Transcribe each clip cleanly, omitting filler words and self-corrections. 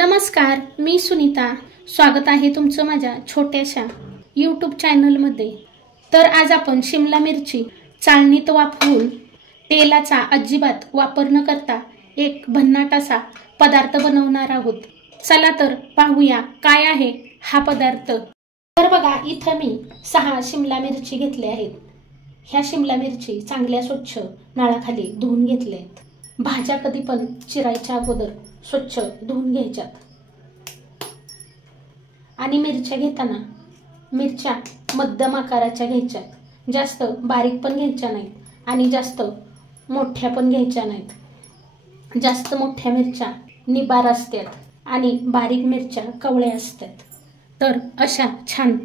नमस्कार, मी सुनीता। स्वागत आहे तुमचं माझ्या छोट्याशा YouTube चॅनलमध्ये। तर आज आपण शिमला मिरची चाळणीत वाफवून तेलाचा अजिबात वापर न करता एक भन्नाट असा पदार्थ बनवणार आहोत। चला तर पाहूया काय आहे हा पदार्थ। तर बघा, इथं मी 6 शिमला मिरची घेतले आहेत। ह्या शिमला मिरची चांगल्या स्वच्छ नळाखाली धुवून घेतल्यात। भाज्या कधी पण चिरायच्या अगोदर स्वच्छ धुवून घ्यायच्यात। आणि मिरच्या घेताना मिरच्या मध्यम आकाराच्या घ्यायच्यात। जास्त बारीक पण घ्यायच्या नाहीत आणि जास्त मोठ्या पण घ्यायच्या नाहीत। जास्त मोठ्या मिरच्या निबार असतात आणि बारीक मिरच्या कवळ्या असतात। तर अशा छान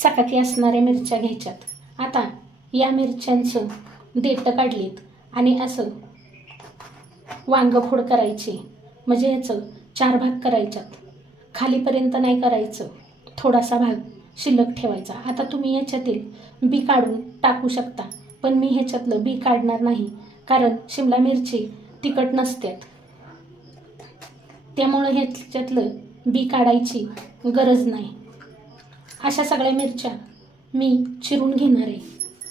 चकाकी असणाऱ्या मिरच्या घ्यायच्यात। आता या मिरच्यांचं देठ काढलीत आणि असं वांगफोड करायची। म्हणजे याचं 4 भाग करायच्यात। खालीपर्यंत नाही करायचं, थोडासा भाग शिल्लक ठेवायचा। आता तुम्ही याच्यातील बी काढून टाकू शकता, पण मी ह्याच्यातलं बी काढणार नाही, कारण शिमला मिरची तिखट नसतात, त्यामुळे ह्याच्यातलं बी काढायची गरज नाही। अशा सगळ्या मिरच्या मी चिरून घेणार आहे।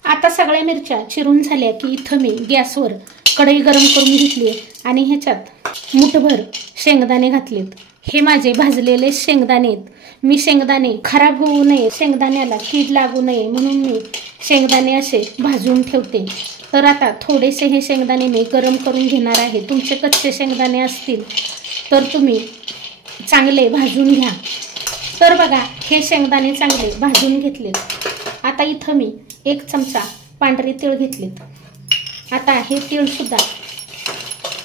आता सगळ्या मिरच्या चिरून झाल्या की इथं मी गॅसवर कढई गरम करून घेतली आणि ह्याच्यात मुठभर शेंगदाणे घातलेत। हे माझे भाजलेले शेंगदाणे आहेत। मी शेंगदाणे खराब होऊ नये, शेंगदाण्याला कीड लागू नये म्हणून मी शेंगदाणे असे भाजून ठेवते। तर आता थोडेसे हे शेंगदाणे मी गरम करून घेणार आहे। तुमचे कच्चे शेंगदाणे असतील तर तुम्ही चांगले भाजून घ्या। तर बघा, हे शेंगदाणे चांगले भाजून घेतलेत। आता इथं मी 1 चमचा पांढरे तीळ घेतलेत। आता हे तीळ सुद्धा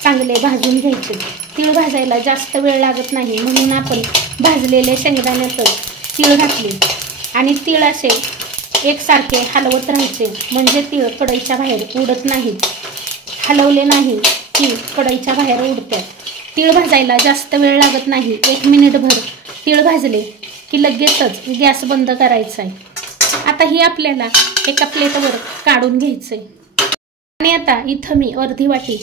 चांगले भाजून घ्यायचे। तीळ भाजायला जास्त वेळ लागत नाही, म्हणून आपण भाजलेले शेंगदाण्यातच तीळ घातले आणि तीळ असे एकसारखे हलवत राहायचे, म्हणजे तीळ कढईच्या बाहेर उडत नाहीत। हलवले नाही की कढईच्या बाहेर उडतात। तीळ भाजायला जास्त वेळ लागत नाही, 1 मिनिटभर तीळ भाजले की लगेचच गॅस बंद करायचा आहे। आता ही आपल्याला एका प्लेटवर काढून घ्यायचंय। आणि आता इथं मी अर्धी वाटी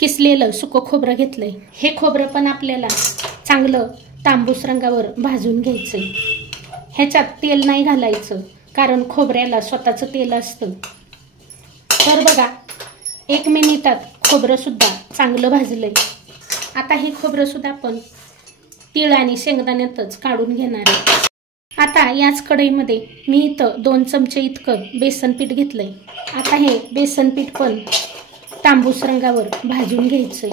किसलेलं सुकं खोबरं घेतलंय। हे खोबरं पण आपल्याला चांगलं तांबूस रंगावर भाजून घ्यायचंय। ह्याच्यात तेल नाही घालायचं, कारण खोबऱ्याला स्वतःचं तेल असतं। तर बघा, 1 मिनिटात खोबरं सुद्धा चांगलं भाजलंय। आता हे खोबरं सुद्धा आपण तीळ आणि शेंगदाण्यातच काढून घेणार आहे। आता याच कढईमध्ये मी इथं 2 चमचे इतकं बेसन पीठ घेतलंय। आता हे बेसन पीठ पण तांबूस रंगावर भाजून घ्यायचंय।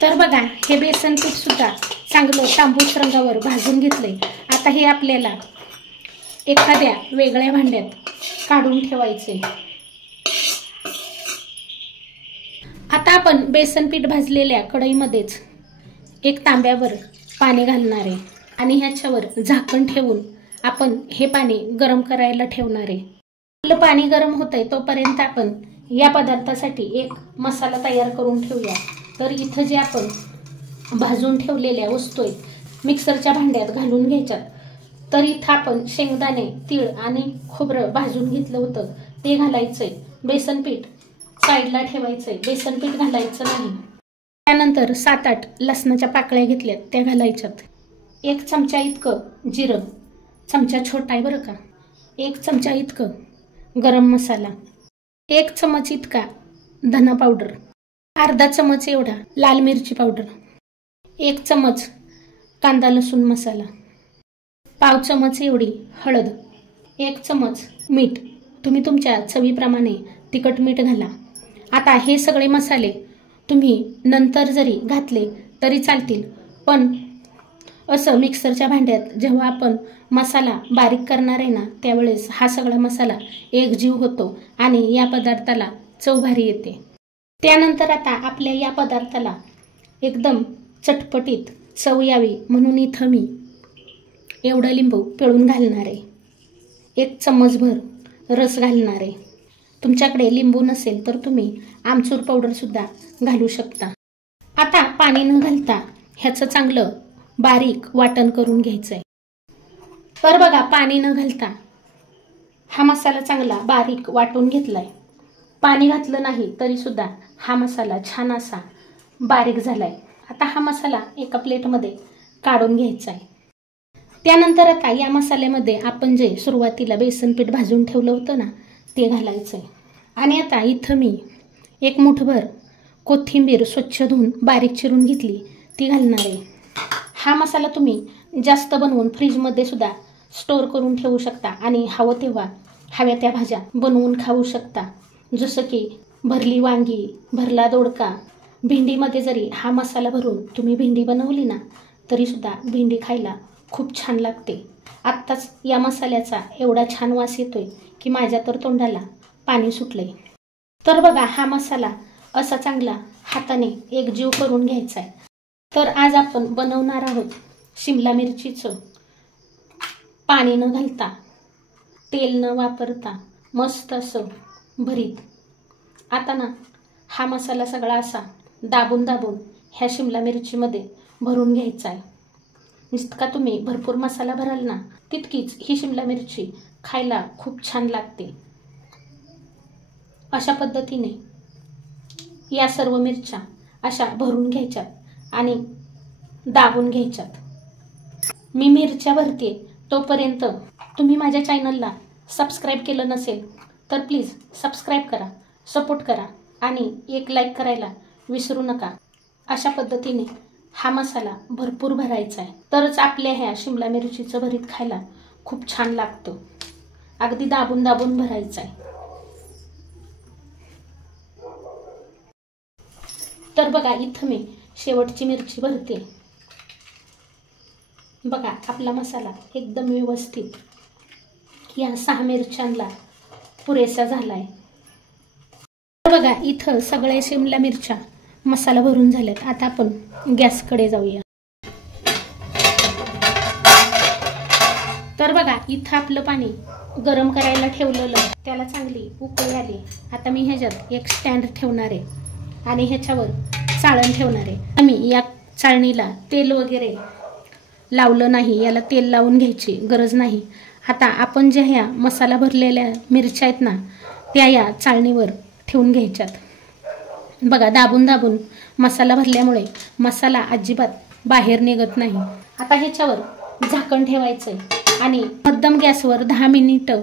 तर बघा, हे बेसन पीठ सुद्धा चांगलं तांबूस रंगावर भाजून घेतलंय। आता हे आपल्याला एखाद्या वेगळ्या भांड्यात काढून ठेवायचे। आता आपण बेसन पीठ भाजलेल्या कढईमध्येच 1 तांब्यावर पाणी घालणार आहे आणि ह्याच्यावर झाकण ठेवून आपण हे पाणी गरम करायला ठेवणार आहे। आपलं पाणी गरम होतंय तोपर्यंत आपण या पदार्थासाठी एक मसाला तयार करून ठेवूया। तर इथं जे आपण भाजून ठेवलेल्या वस्तू आहेत मिक्सरच्या भांड्यात घालून घ्यायच्यात। तर इथं आपण शेंगदाणे, तीळ आणि खोबरं भाजून घेतलं होतं ते घालायचंय। बेसन पीठ साईडला ठेवायचंय, बेसन पीठ घालायचं नाही। त्यानंतर 7-8 लसणाच्या पाकळ्या घेतल्यात त्या घालायच्यात। 1 चमचा इतकं जिरं, चमचा छोटा आहे बरं का। 1 चमचा इतकं गरम मसाला, 1 चमच इतका धना पावडर, अर्धा चमच एवढा लाल मिरची पावडर, 1 चमच कांदा लसूण मसाला, पाव चमच एवढी हळद, 1 चमच मीठ। तुम्ही तुमच्या चवीप्रमाणे तिखट मीठ घाला। आता हे सगळे मसाले तुम्ही नंतर जरी घातले तरी चालतील, पण असं मिक्सरच्या भांड्यात जेव्हा आपण मसाला बारीक करणार आहे ना, त्यावेळेस हा सगळा मसाला एकजीव होतो आणि या पदार्थाला चव भारी येते। त्यानंतर आता आपल्या या पदार्थाला एकदम चटपटीत चव यावी म्हणून इथं मी एवढं लिंबू पिळून घालणार आहे। 1 चम्मचभर रस घालणार आहे। तुमच्याकडे लिंबू नसेल तर तुम्ही आमचूर पावडर सुद्धा घालू शकता। आता पाणी न घालता ह्याचं चांगलं बारीक वाटण करून घ्यायचंय। तर बघा, पाणी न घालता हा मसाला चांगला बारीक वाटून घेतलाय। पाणी घातलं नाही तरी सुद्धा हा मसाला छान असा बारीक झालाय। आता हा मसाला एका प्लेटमध्ये काढून घ्यायचा आहे। त्यानंतर आता या मसाल्यामध्ये आपण जे सुरुवातीला बेसन पीठ भाजून ठेवलं होतं ना ते घालायचं आहे। आणि आता इथं मी एक मुठभर कोथिंबीर स्वच्छ धुवून बारीक चिरून घेतली ती घालणार आहे। हा मसाला तुम्ही जास्त बनवून फ्रीजमध्ये सुद्धा स्टोर करून ठेवू शकता आणि हवं तेव्हा हव्या त्या भाज्या बनवून खाऊ शकता। जसं की भरली वांगी, भरला दोडका, भेंडीमध्ये जरी हा मसाला भरून तुम्ही भेंडी बनवली ना तरी सुद्धा भेंडी खायला खूप छान लागते। आत्ताच या मसाल्याचा एवढा छान वास येतोय की माझ्या तर तोंडाला पाणी सुटलंय। तर बघा हा मसाला असा चांगला हाताने एकजीव करून घ्यायचा आहे। तर आज आपण बनवणार आहोत शिमला मिरचीचं पाणी न घालता, तेल न वापरता मस्त असं भरीत। आता ना हा मसाला सगळा असा दाबून दाबून ह्या शिमला मिरचीमध्ये भरून घ्यायचा आहे। जितका तुम्ही भरपूर मसाला भराल ना तितकीच ही शिमला मिरची खायला खूप छान लागते। अशा पद्धतीने या सर्व मिरच्या अशा भरून घ्यायच्यात आणि दाबून घ्यायच्यात। मी मिरच्या भरते तोपर्यंत तुम्ही माझ्या चॅनलला सबस्क्राईब केलं नसेल तर प्लीज सबस्क्राईब करा, सपोर्ट करा आणि एक लाईक करायला विसरू नका। अशा पद्धतीने हा मसाला भरपूर भरायचा आहे तरच आपल्या ह्या शिमला मिरचीचं भरीत खायला खूप छान लागतं। अगदी दाबून दाबून भरायचं आहे। तर बघा इथं मी शेवटची मिरची भरते। बघा आपला मसाला एकदम व्यवस्थित या 6 मिरच्यांना पुरेसा झालाय। बघा इथं सगळे शिमला मिरच्या मसाला भरून झाल्यात। आता आपण गॅसकडे जाऊया। तर बघा इथं आपलं पाणी गरम करायला ठेवलेलं त्याला चांगली उकळी आली। आता मी ह्याच्यात एक स्टँड ठेवणार आहे आणि ह्याच्यावर चाळण ठेवणार आहे। आम्ही या चाळणीला तेल वगैरे लावलं नाही, याला तेल लावून घ्यायची गरज नाही। आता आपण ज्या ह्या मसाला भरलेल्या मिरच्या आहेत ना त्या या चाळणीवर ठेवून घ्यायच्यात। बघा दाबून दाबून मसाला भरल्यामुळे मसाला अजिबात बाहेर निघत नाही। आता ह्याच्यावर झाकण ठेवायचंय आणि मध्यम गॅसवर 10 मिनिटं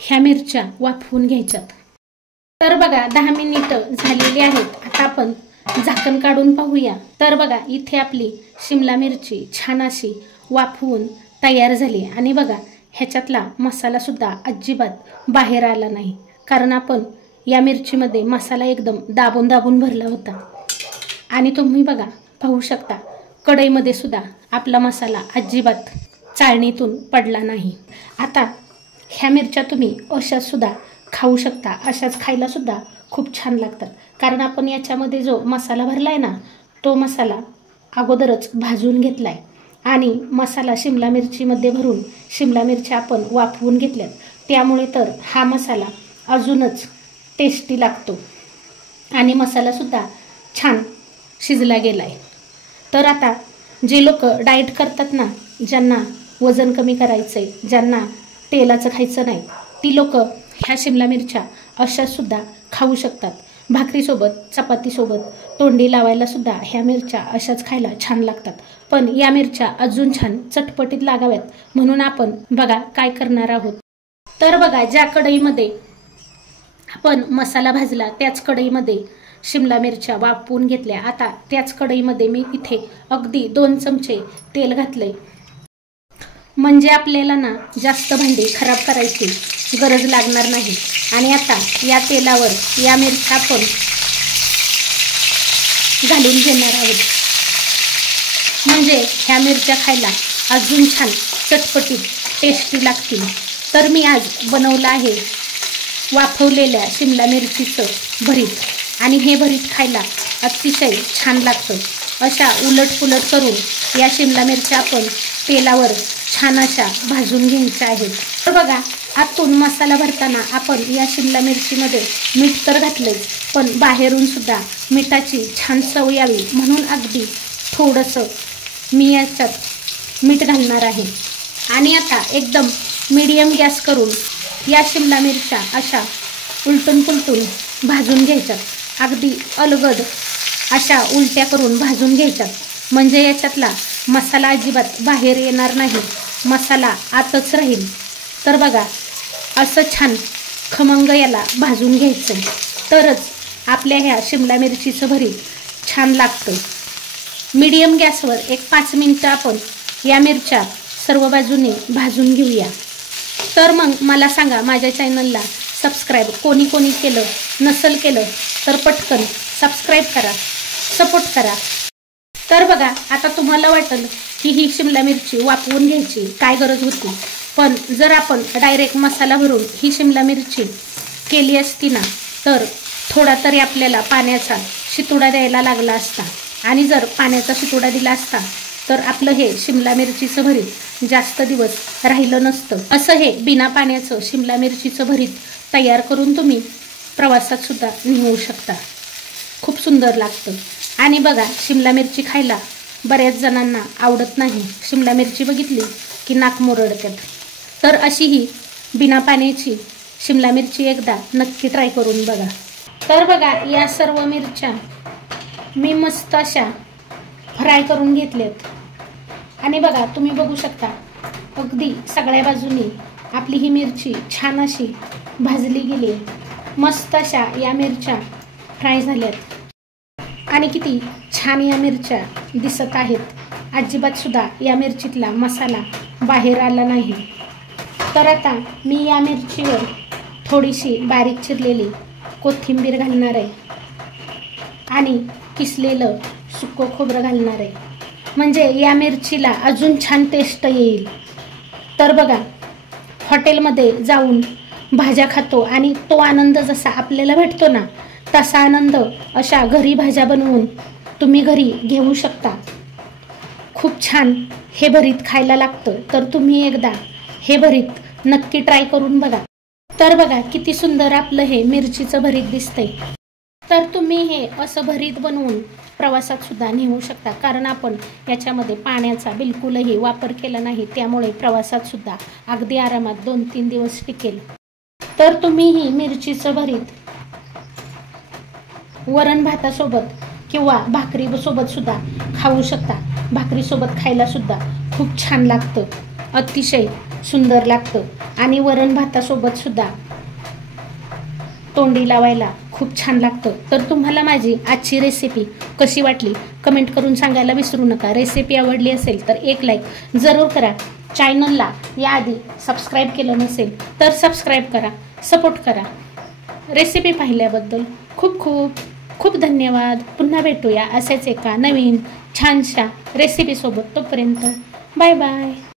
ह्या मिरच्या वाफवून घ्यायच्यात। तर बघा 10 मिनिटं झालेली आहेत। आता आपण झाकण काढून पाहूया। तर बघा इथे आपली शिमला मिरची छान अशी वाफवून तयार झाली आणि बघा ह्याच्यातला मसाला सुद्धा अजिबात बाहेर आला नाही, कारण आपण या मिरचीमध्ये मसाला एकदम दाबून दाबून भरला होता। आणि तुम्ही बघा पाहू शकता कढईमध्ये सुद्धा आपला मसाला अजिबात चाळणीतून पडला नाही। आता ह्या मिरच्या तुम्ही अशाच सुद्धा खाऊ शकता, अशाच खायला सुद्धा खूप छान लागतात। कारण आपण याच्यामध्ये जो मसाला भरलाय ना तो मसाला अगोदरच भाजून घेतलाय आणि मसाला शिमला मिरचीमध्ये भरून शिमला मिरच्या आपण वाफवून घेतल्यात, त्यामुळे तर हा मसाला अजूनच टेस्टी लागतो आणि मसाला सुद्धा छान शिजला गेलाय। तर आता जे लोक डाएट करतात ना, ज्यांना वजन कमी करायचंय, ज्यांना तेलाचं खायचं नाही, ती लोक ह्या शिमला मिरच्या अशा सुद्धा खाऊ शकतात। भाकरीसोबत, चपातीसोबत तोंडी लावायला सुद्धा ह्या मिरच्या अशाच खायला छान लागतात। पण या मिरच्या अजून छान चटपटीत लागाव्यात म्हणून आपण बघा काय करणार आहोत। तर बघा ज्या कढईमध्ये आपण मसाला भाजला त्याच कढईमध्ये शिमला मिरच्या वाफवून घेतल्या। आता त्याच कढईमध्ये मी इथे अगदी 2 चमचे तेल घातले, म्हणजे आपल्याला ना जास्त भांडी खराब करायची गरज लागणार नाही। आणि आता या तेलावर या मिरच्या आपण घालून घेणार आहोत, म्हणजे ह्या मिरच्या खायला अजून छान चटपटीत टेस्टी लागतील। तर मी आज बनवलं आहे वाफवलेल्या शिमला मिरचीचं भरीत आणि हे भरीत खायला अतिशय छान लागतं। अशा उलटपुलट करून या शिमला मिरच्या आपण तेलावर छान अशा भाजून घ्यायच्या आहेत। तर बघा आतून मसाला भरताना आपण या शिमला मिरचीमध्ये मीठ तर घातलंय, पण बाहेरून सुद्धा मिठाची छान चव यावी म्हणून अगदी थोडंसं मी याच्यात मीठ घालणार आहे। आणि आता एकदम मीडियम गॅस करून या शिमला मिरच्या अशा उलटून पुलटून भाजून घ्यायच्यात। अगदी अलगद अशा उलट्या करून भाजून घ्यायच्यात, म्हणजे याच्यातला मसाला अजिबात बाहेर येणार नाही, मसाला आतच राहील. तर बघा असं छान खमंग याला भाजून घ्यायचं, तरच आपल्या ह्या शिमला मिरचीचं भरीत छान लागतं. मीडियम गॅसवर एक 5 मिनिटं आपण या मिरच्या सर्व बाजूने भाजून घेऊया. तर मग मला सांगा, माझ्या चॅनलला सबस्क्राईब कोणी कोणी केलं नसेल केलं तर पटकन सबस्क्राईब करा, सपोर्ट करा. तर बघा आता तुम्हाला वाटेल की ही शिमला मिरची वाफवून घ्यायची काय गरज होती, पण जर आपण डायरेक्ट मसाला भरून ही शिमला मिरची केली असती ना, तर थोडा तरी आपल्याला पाण्याचा शितुडा द्यायला लागला असता. आणि जर पाण्याचा शितुडा दिला असता तर आपलं हे शिमला मिरचीचं भरीत जास्त दिवस राहिलं नसतं. असं हे बिना पाण्याचं शिमला मिरचीचं भरीत तयार करून तुम्ही प्रवासात सुद्धा नेऊ शकता. खूप सुंदर लागतं. आणि बघा शिमला मिरची खायला बऱ्याच जणांना आवडत नाही. शिमला मिरची बघितली की नाक मुरडतात. तर अशी ही बिना पाण्याची शिमला मिरची एकदा नक्की ट्राय करून बघा. तर बघा या सर्व मिरच्या मी मस्त अशा फ्राय करून घेतल्यात. आणि बघा तुम्ही बघू शकता अगदी सगळ्या बाजूनी आपली ही मिरची छान अशी भाजली गेली. मस्त अशा या मिरच्या फ्राय झाल्यात आणि किती छान या मिरच्या दिसत आहेत. अजिबात सुद्धा या मिरचीतला मसाला बाहेर आला नाही. तर आता मी या मिरचीवर थोडीशी बारीक चिरलेली कोथिंबीर घालणार आहे आणि किसलेलं सुकं खोबरं घालणार आहे, म्हणजे या मिरचीला अजून छान टेस्ट येईल. तर बघा हॉटेलमध्ये जाऊन भाज्या खातो आणि तो आनंद जसा आपल्याला भेटतो ना, तसा आनंद अशा घरी भाज्या बनवून तुम्ही घरी घेऊ शकता. खूप छान हे भरीत खायला लागतं. तर तुम्ही एकदा हे भरीत नक्की ट्राय करून बघा. तर बघा किती सुंदर आपलं हे मिरचीचं भरीत दिसतंय. तर तुम्ही हे असं भरीत बनवून प्रवासात सुद्धा नेऊ शकता, कारण आपण याच्यामध्ये पाण्याचा बिलकुलही वापर केला नाही. त्यामुळे प्रवासात सुद्धा अगदी आरामात 2-3 दिवस टिकेल. तर तुम्ही ही मिरचीचं भरीत वरण भातासोबत किंवा भाकरीसोबत सुद्धा खाऊ शकता. भाकरीसोबत खायला सुद्धा खूप छान लागतं, अतिशय सुंदर लागतं. आणि वरण भातासोबत सुद्धा तोंडी लावायला खूप छान लागतं. तर तुम्हाला माझी आजची रेसिपी कशी वाटली कमेंट करून सांगायला विसरू नका. रेसिपी आवडली असेल तर एक लाईक जरूर करा. चॅनलला याआधी सबस्क्राईब केलं नसेल तर सबस्क्राईब करा, सपोर्ट करा. रेसिपी पाहिल्याबद्दल खूप खूप खूप धन्यवाद. पुन्हा भेटूया असेच एका नवीन छानशा रेसिपीसोबत. तोपर्यंत बाय बाय.